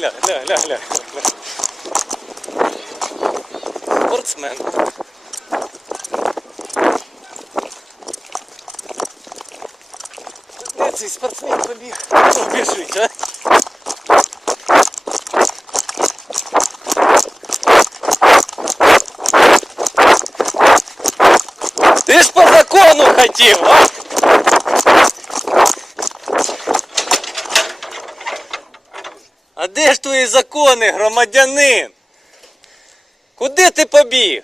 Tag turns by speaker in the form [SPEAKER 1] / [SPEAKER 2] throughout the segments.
[SPEAKER 1] гля, гля, гля, гля. Спортсмен. Де цей спортсмен побіг? Ну, біжить, а? Закони, громадянин? Куди ти побіг?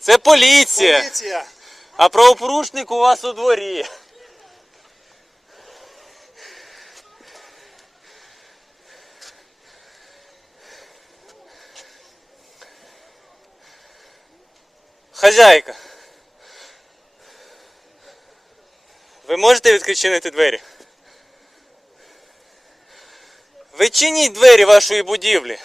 [SPEAKER 1] Це поліція,
[SPEAKER 2] Поліція.
[SPEAKER 1] а правопорушник у вас у дворі. Хазяйка. Ви можете відчинити двері? Відчиніть двері вашої будівлі.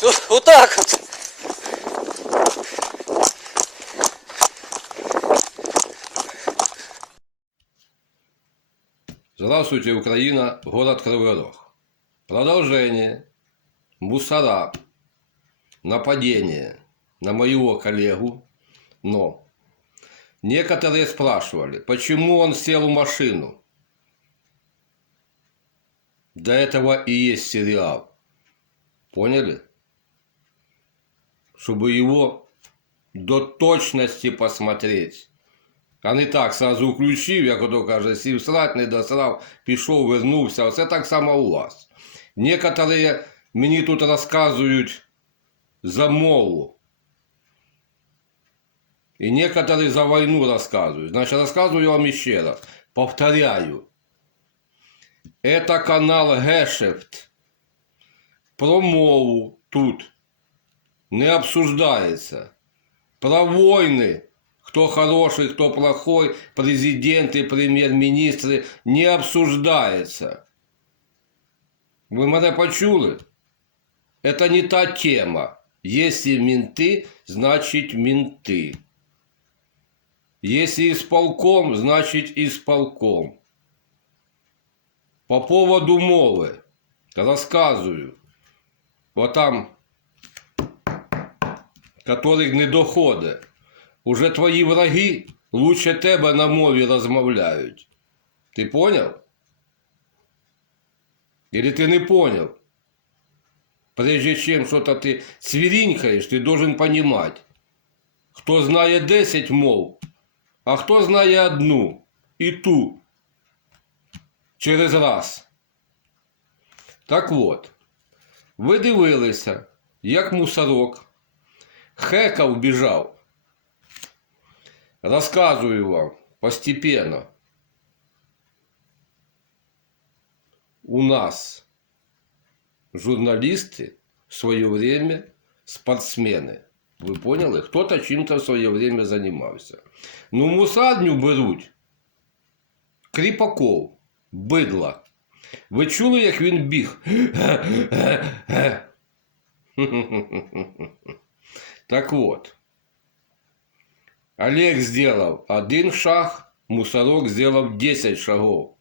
[SPEAKER 1] Тут отак от.
[SPEAKER 3] Здравствуйте, Украина, город Кривой Рог. Продолжение. Мусора. Нападение на моего коллегу. Но некоторые спрашивали, почему он сел в машину. До этого и есть сериал. Поняли? Чтобы его до точности посмотреть. А не так сразу включив, як ото каже, сів срать, не досрав, пішов, вернувся. Оце так само у вас. Некоторі мені тут розказують за мову. І некоторі за війну розказують. Значить, розказую вам ще раз. Повторяю. Это канал Гешефт. Про мову тут не обсуждається. Про войны кто хороший, кто плохой, президенты, премьер-министры, не обсуждается. Вы меня почули? Это не та тема. Если менты, значит менты. Если исполком, значит исполком. По поводу мовы рассказываю. Вот там, которых не доходит. Уже твої враги лучше тебе на мові розмовляють. Ти поняв? Или ти не понял? Прежде чем что-то ты цвірінькаєш, ти должен понимать, хто знає 10 мов, а хто знає одну і ту через раз. Так от, ви дивилися, як мусорок хекав біжав. Рассказываю вам постепенно. У нас журналисты в свое время спортсмены. Ви поняли? Хто-то чим-то в своє время займався. Ну, мусадню беруть кріпаков, бидла. Ви чули, як він біг? Так от. Олег сделал один шаг, мусорок сделал 10 шагов.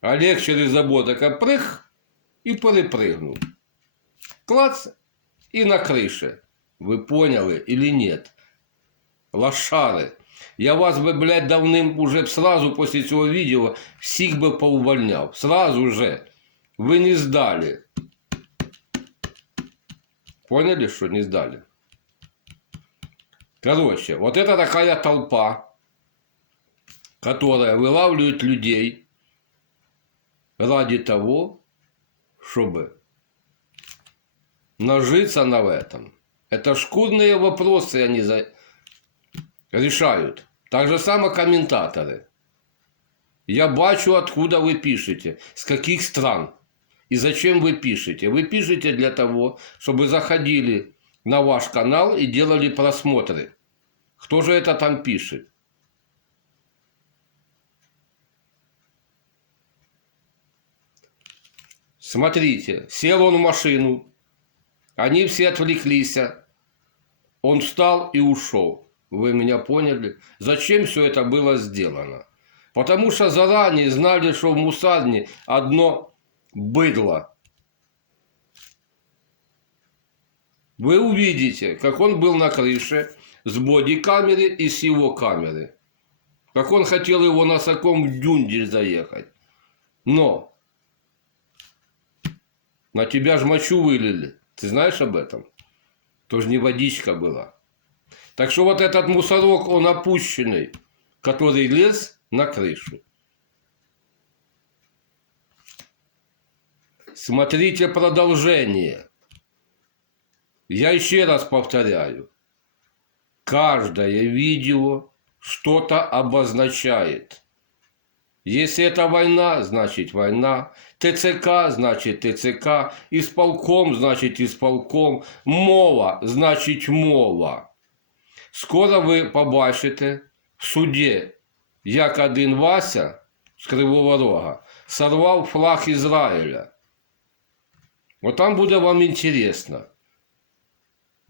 [SPEAKER 3] Олег через забор така прих і перепригнув. Клац і на крыше. Ви поняли или нет? Лошари. Я вас би, блядь, давним уже б сразу после цього відео всіх би поувольняв. Сразу же. Ви не сдали. Поняли, что не сдали? Короче, вот это такая толпа, которая вылавливает людей ради того, чтобы нажиться на этом. Это шкурные вопросы они за... решают. Так же само комментаторы. Я бачу, откуда вы пишете, с каких стран. И зачем вы пишете? Вы пишете для того, чтобы заходили на ваш канал и делали просмотры. Кто же это там пишет? Смотрите, сел он в машину, они все отвлеклись, он встал и ушел. Вы меня поняли? Зачем все это было сделано? Потому что заранее знали, что в Мусадне одно быдло Вы увидите, как он был на крыше с боди-камеры и с его камеры. Как он хотел его носоком в дюндель заехать. Но на тебя ж мочу вылили. Ты знаешь об этом? То же не водичка была. Так что вот этот мусорок, он опущенный, который лез на крышу. Смотрите продолжение. Я еще раз повторяю. Каждое видео что-то обозначает. Если это война, значит война. ТЦК, значит ТЦК. Исполком, значит исполком. Мова, значить мова. Скоро ви побачите в суді, як один Вася з Кривого Рога сорвав флаг Ізраїля. Вот там буде вам интересно.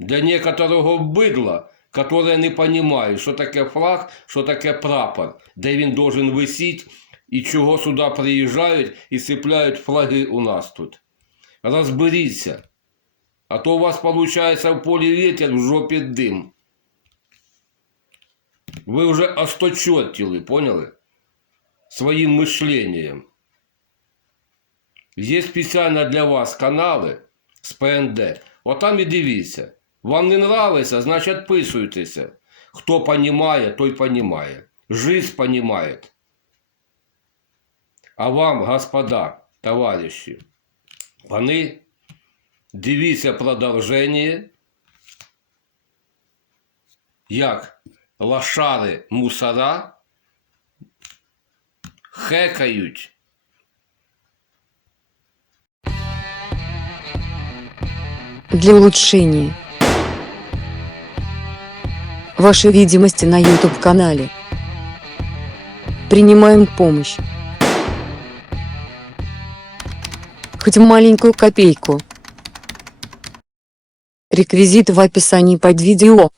[SPEAKER 3] Для некоторого бидла, которое не понимає, що таке флаг, що таке прапор, де він должен висіти і чого сюди приїжджають і сипляють флаги у нас тут. Розберіться. А то у вас виходить в полі вітер, в жопі дим. Вы уже осточертили, поняли? Своим мышлением. Є спеціально для вас канали з ПНД. Отам і дивіться. Вам не нравится, значит отписуйтеся. Хто понімає, той понімає. Жизнь понімає. А вам, господа, товариші, пани, дивіться продовження, як лошари мусора хекають
[SPEAKER 2] для улучшения вашей видимости на YouTube канале. Принимаем помощь. Хоть маленькую копейку. Реквизиты в описании под видео.